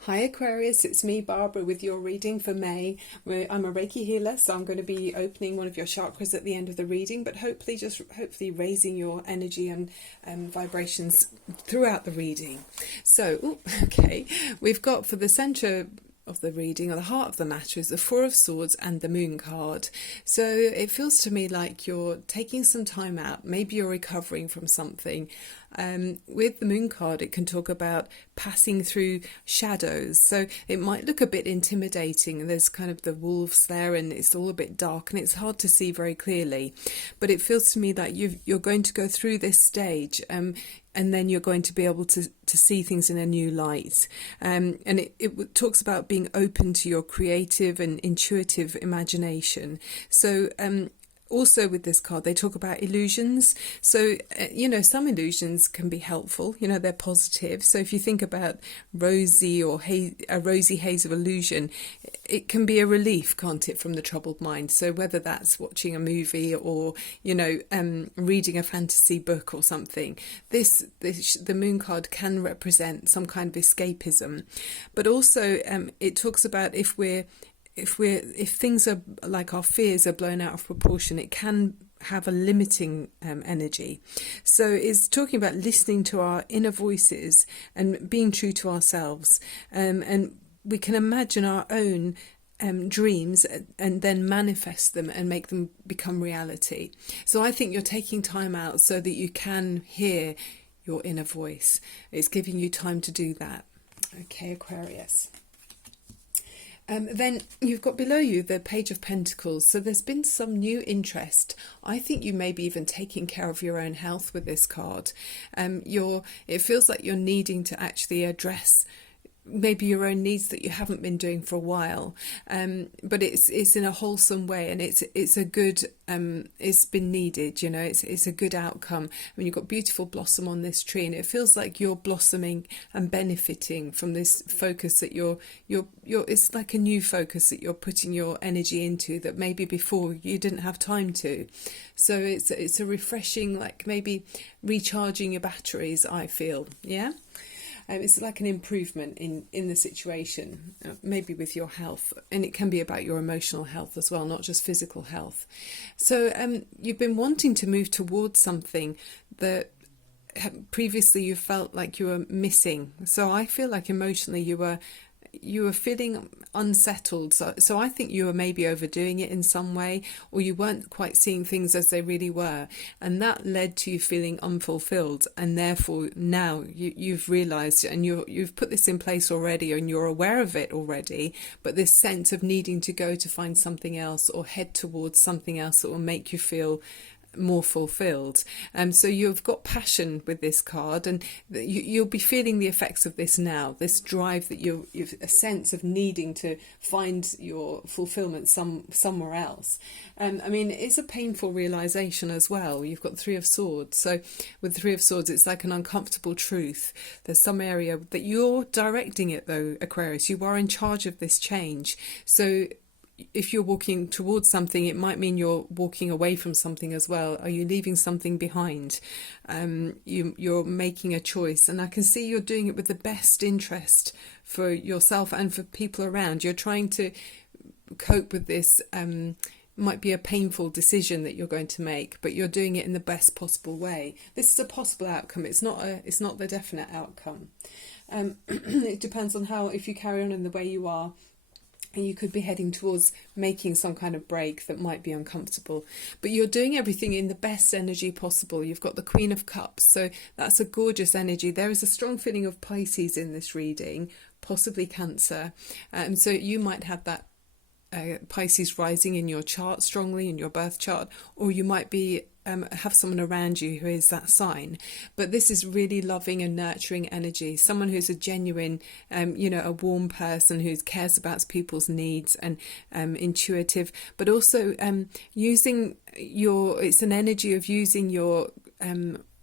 Hi Aquarius, it's me Barbara with your reading for May. I'm a Reiki healer, so I'm going to be opening one of your chakras at the end of the reading, but hopefully raising your energy and vibrations throughout the reading. So, okay, we've got for the centre of the reading, or the heart of the matter, is the Four of Swords and the Moon card. So it feels to me like you're taking some time out, maybe you're recovering from something. With the Moon card, it can talk about passing through shadows, so it might look a bit intimidating, and there's kind of the wolves there and it's all a bit dark and it's hard to see very clearly, but it feels to me like you're going to go through this stage, and then you're going to be able to see things in a new light. And it talks about being open to your creative and intuitive imagination. So also with this card, they talk about illusions. So, some illusions can be helpful, they're positive. So if you think about a rosy haze of illusion, it can be a relief, can't it, from the troubled mind? So whether that's watching a movie or, reading a fantasy book or something, the Moon card can represent some kind of escapism. But also it talks about if things are like our fears are blown out of proportion, it can have a limiting energy. So it's talking about listening to our inner voices and being true to ourselves. And we can imagine our own dreams and then manifest them and make them become reality. So I think you're taking time out so that you can hear your inner voice. It's giving you time to do that. Okay, Aquarius. Then you've got below you the Page of Pentacles. So there's been some new interest. I think you may be even taking care of your own health with this card. It feels like you're needing to actually address maybe your own needs that you haven't been doing for a while, but it's in a wholesome way, and it's a good it's been needed, it's a good outcome. I mean, you've got beautiful blossom on this tree, and it feels like you're blossoming and benefiting from this focus that you're it's like a new focus that you're putting your energy into that maybe before you didn't have time to. So it's a refreshing, like maybe recharging your batteries, I feel. It's like an improvement in the situation, maybe with your health, and it can be about your emotional health as well, not just physical health. So you've been wanting to move towards something that previously you felt like you were missing. So I feel like emotionally you were feeling unsettled. So I think you were maybe overdoing it in some way, or you weren't quite seeing things as they really were. And that led to you feeling unfulfilled. And therefore now you've realised, and you've put this in place already, and you're aware of it already, but this sense of needing to go to find something else or head towards something else that will make you feel more fulfilled. So you've got passion with this card, and you'll be feeling the effects of this now, this drive that you've a sense of needing to find your fulfillment somewhere else. I mean, it's a painful realization as well. You've got Three of Swords, so with Three of Swords it's like an uncomfortable truth. There's some area that you're directing it though, Aquarius. You are in charge of this change. So if you're walking towards something, it might mean you're walking away from something as well. Are you leaving something behind? You're making a choice, and I can see you're doing it with the best interest for yourself and for people around. You're trying to cope with this. Might be a painful decision that you're going to make, but you're doing it in the best possible way. This is a possible outcome. It's not the definite outcome. It depends on if you carry on in the way you are. And you could be heading towards making some kind of break that might be uncomfortable. But you're doing everything in the best energy possible. You've got the Queen of Cups, so that's a gorgeous energy. There is a strong feeling of Pisces in this reading, possibly Cancer. So you might have that Pisces rising in your chart strongly, in your birth chart, or you might be have someone around you who is that sign. But this is really loving and nurturing energy, someone who's a genuine a warm person who cares about people's needs and intuitive, but also it's an energy of using your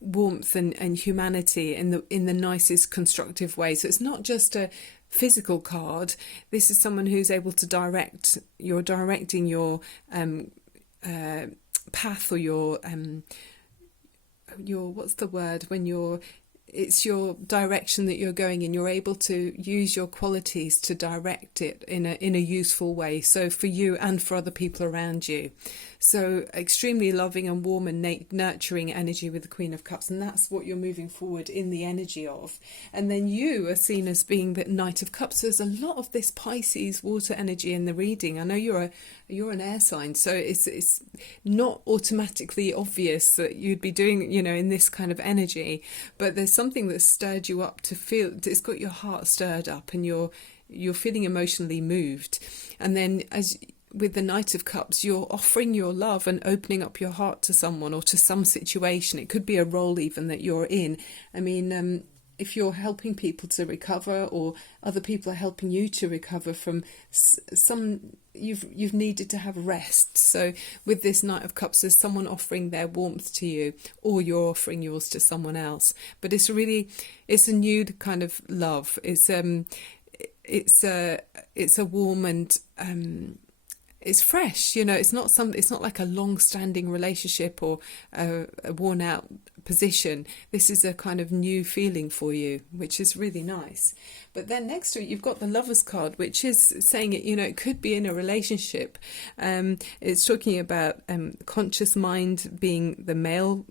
warmth and humanity in the nicest constructive way. So it's not just a physical card. This is someone who's able to you're directing your path, or your what's the word, when you're it's your direction that you're going in. You're able to use your qualities to direct it in a useful way, so for you and for other people around you. So extremely loving and warm and nurturing energy with the Queen of Cups, and that's what you're moving forward in the energy of. And then you are seen as being the Knight of Cups. So there's a lot of this Pisces water energy in the reading. I know you're an air sign, so it's not automatically obvious that you'd be doing, in this kind of energy, but there's something that stirred you up to feel. It's got your heart stirred up, and you're feeling emotionally moved. And then as with the Knight of Cups, you're offering your love and opening up your heart to someone or to some situation. It could be a role even that you're in. I mean, if you're helping people to recover, or other people are helping you to recover from some, you've needed to have rest. So with this Knight of Cups, there's someone offering their warmth to you, or you're offering yours to someone else. But it's a new kind of love. It's a warm and it's fresh. It's not like a long-standing relationship or a worn-out position. This is a kind of new feeling for you, which is really nice. But then next to it, you've got the Lovers card, which is saying it could be in a relationship. It's talking about conscious mind being the male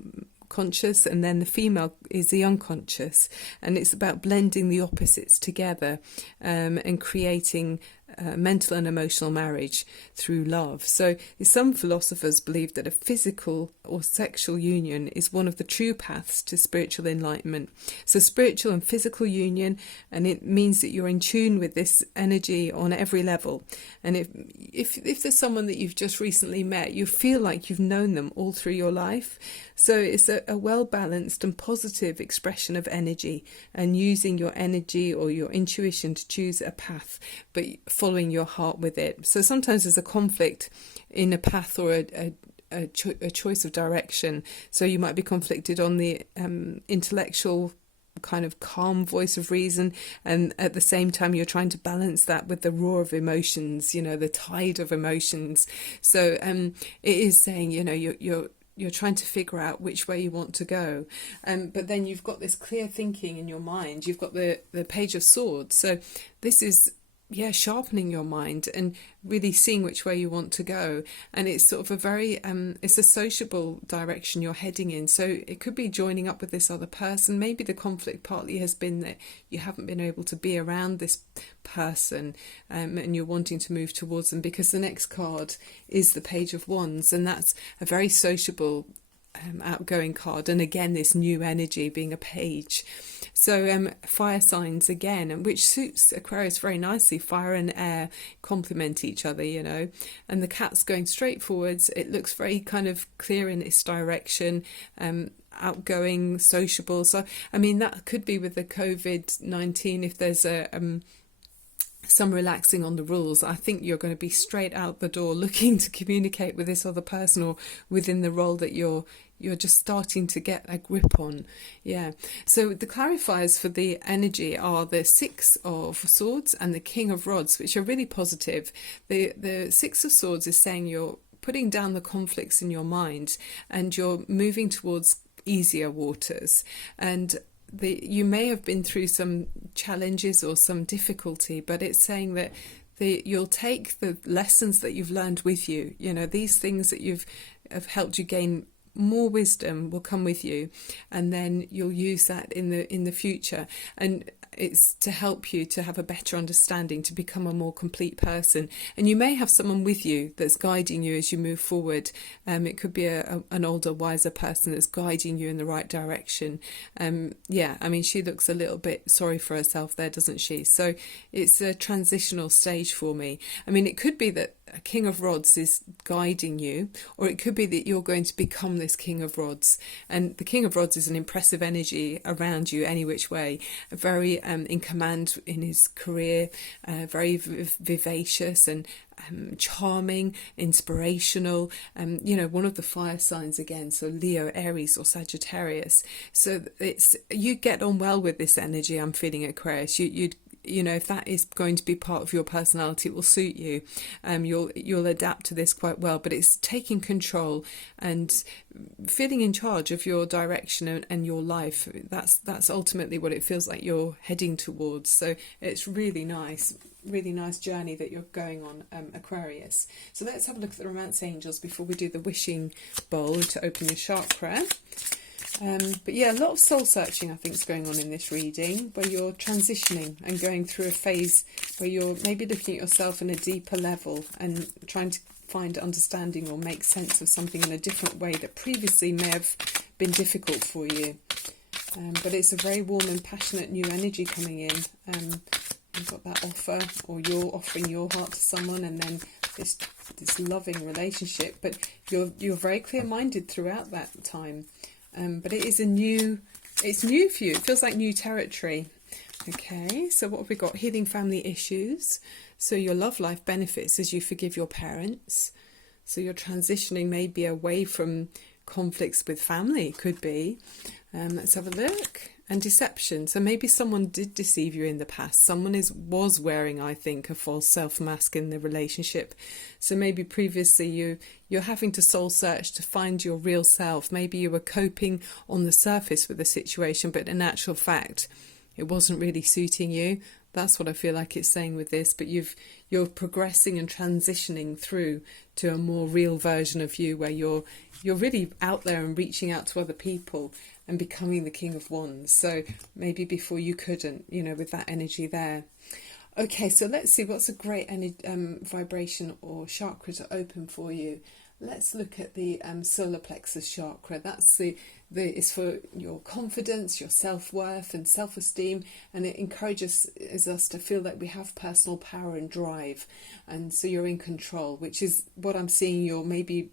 conscious, and then the female is the unconscious, and it's about blending the opposites together and creating mental and emotional marriage through love. So some philosophers believe that a physical or sexual union is one of the true paths to spiritual enlightenment. So spiritual and physical union, and it means that you're in tune with this energy on every level. And if there's someone that you've just recently met, you feel like you've known them all through your life. So it's a well-balanced and positive expression of energy, and using your energy or your intuition to choose a path, but following your heart with it. So sometimes there's a conflict in a path or a choice of direction. So you might be conflicted on the intellectual kind of calm voice of reason, and at the same time you're trying to balance that with the roar of emotions, the tide of emotions. So it is saying, you're trying to figure out which way you want to go. But then you've got this clear thinking in your mind. You've got the Page of Swords. So this is, sharpening your mind and really seeing which way you want to go. And it's sort of a very, it's a sociable direction you're heading in. So it could be joining up with this other person. Maybe the conflict partly has been that you haven't been able to be around this person, and you're wanting to move towards them, because the next card is the Page of Wands, and that's a very sociable, outgoing card. And again, this new energy being a page. So fire signs again, and which suits Aquarius very nicely. Fire and air complement each other, and the cat's going straight forwards. It looks very kind of clear in its direction, outgoing, sociable. So I mean, that could be with the COVID-19. If there's some relaxing on the rules, I think you're going to be straight out the door looking to communicate with this other person, or within the role that you're just starting to get a grip on. So the clarifiers for the energy are the Six of Swords and the King of Rods, which are really positive. The Six of Swords is saying you're putting down the conflicts in your mind, and you're moving towards easier waters. And you may have been through some challenges or some difficulty, but it's saying that you'll take the lessons that you've learned with you. These things that have helped you gain more wisdom will come with you, and then you'll use that in the future. And it's to help you to have a better understanding, to become a more complete person. And you may have someone with you that's guiding you as you move forward. It could be an older, wiser person that's guiding you in the right direction. I mean, she looks a little bit sorry for herself there, doesn't she? So it's a transitional stage for me. I mean, it could be that a King of Rods is guiding you, or it could be that you're going to become this King of Rods. And the King of Rods is an impressive energy around you any which way, very in command in his career, very vivacious and charming, inspirational, one of the fire signs again, so Leo, Aries or Sagittarius. So you get on well with this energy. I'm feeling, Aquarius. you know, if that is going to be part of your personality, it will suit you. You'll adapt to this quite well, but it's taking control and feeling in charge of your direction and your life. That's ultimately what it feels like you're heading towards. So it's really nice journey that you're going on, Aquarius. So let's have a look at the romance angels before we do the wishing bowl to open your chakra. But yeah, a lot of soul searching I think is going on in this reading, where you're transitioning and going through a phase where you're maybe looking at yourself in a deeper level and trying to find understanding or make sense of something in a different way that previously may have been difficult for you. But it's a very warm and passionate new energy coming in. You've got that offer, or you're offering your heart to someone, and then this loving relationship. But you're very clear-minded throughout that time. But it's new for you. It feels like new territory. Okay, so what have we got? Healing family issues. So your love life benefits as you forgive your parents. So you're transitioning maybe away from conflicts with family, could be. Let's have a look. And deception. So maybe someone did deceive you in the past. Someone was wearing, I think, a false self mask in the relationship. So maybe previously you're having to soul search to find your real self. Maybe you were coping on the surface with the situation, but in actual fact, it wasn't really suiting you. That's what I feel like it's saying with this. But you're progressing and transitioning through to a more real version of you, where you're really out there and reaching out to other people and becoming the King of Wands. So maybe before you couldn't, you know, with that energy there. Okay, so let's see what's a great vibration or chakra to open for you. Let's look at the solar plexus chakra. That's it's for your confidence, your self-worth and self-esteem, and it encourages us to feel that we have personal power and drive, and so you're in control, which is what I'm seeing. You're maybe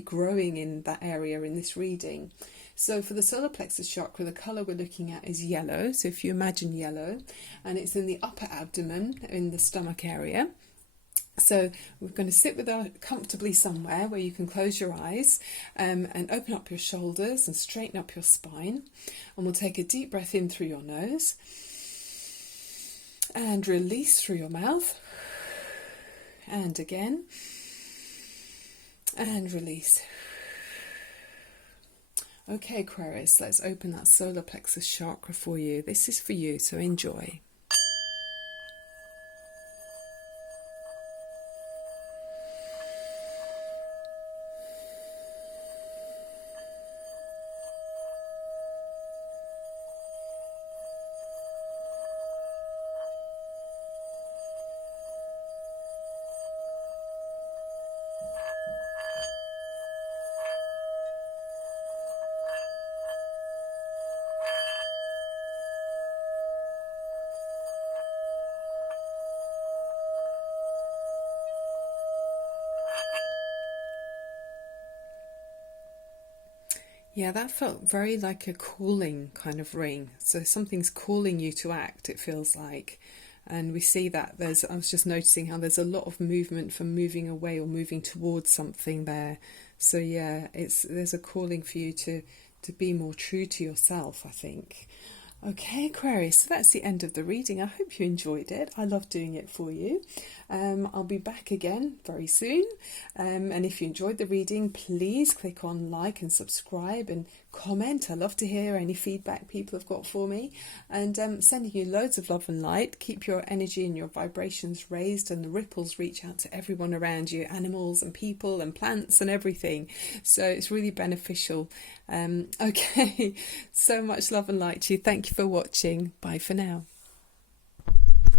growing in that area in this reading. So for the solar plexus chakra, the colour we're looking at is yellow. So if you imagine yellow, and it's in the upper abdomen, in the stomach area. So we're going to sit comfortably somewhere where you can close your eyes and open up your shoulders and straighten up your spine. And we'll take a deep breath in through your nose and release through your mouth. And again. And release. Okay, Aquarius, let's open that solar plexus chakra for you. This is for you, so enjoy. Yeah, that felt very like a calling kind of ring. So something's calling you to act, it feels like. And we see that I was just noticing how there's a lot of movement from moving away or moving towards something there. So yeah, there's a calling for you to be more true to yourself, I think. Okay, Aquarius, so that's the end of the reading. I hope you enjoyed it. I love doing it for you. I'll be back again very soon. And if you enjoyed the reading, please click on like and subscribe and comment. I love to hear any feedback people have got for me. And sending you loads of love and light. Keep your energy and your vibrations raised, and the ripples reach out to everyone around you, animals and people and plants and everything. So it's really beneficial. Okay, so much love and light to you. Thank you for watching. Bye for now.